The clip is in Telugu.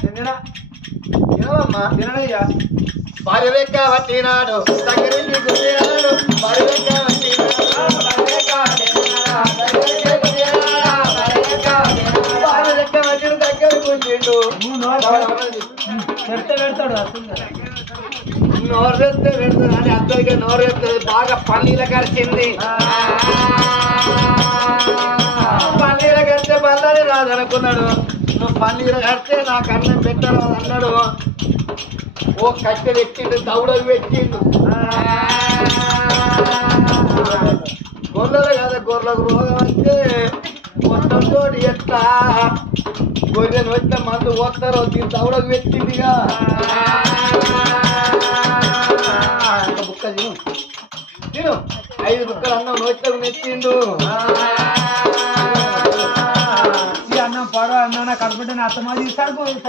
తినవమ్మా తినడయ్యా బరివెక్క పట్టినాడు దగ్గరికి గుర్తినాడు బరివెక్క పట్టిన దగ్గర కూర్చిండు పెడతాడు నోరు తెస్తే పెడతాడు అని అందరికీ నోరు తెస్తుంది బాగా పన్నీల కరిచింది పన్నీల కడితే బల్లని రాదనుకున్నాడు నువ్వు పన్నీర కడితే నాకు అన్నం పెట్టాను అన్నాడు ఓ కట్టె పెట్టిండు దౌడలు పెట్టిండు గొర్రెలు కదా గొర్రెలకు రోగం వస్తే మొత్తం తోటి ఎట్లా గొర్రెలు వచ్చిన మందు పోతారో దీని దౌడకు పెట్టిందిగా బుక్క తిను తిను 5 బుక్కలు అన్నం నోట్లకు నెట్టిండు అన్నం పడవ అన్న కడుపుంటే అత్తమా తీస్తాడు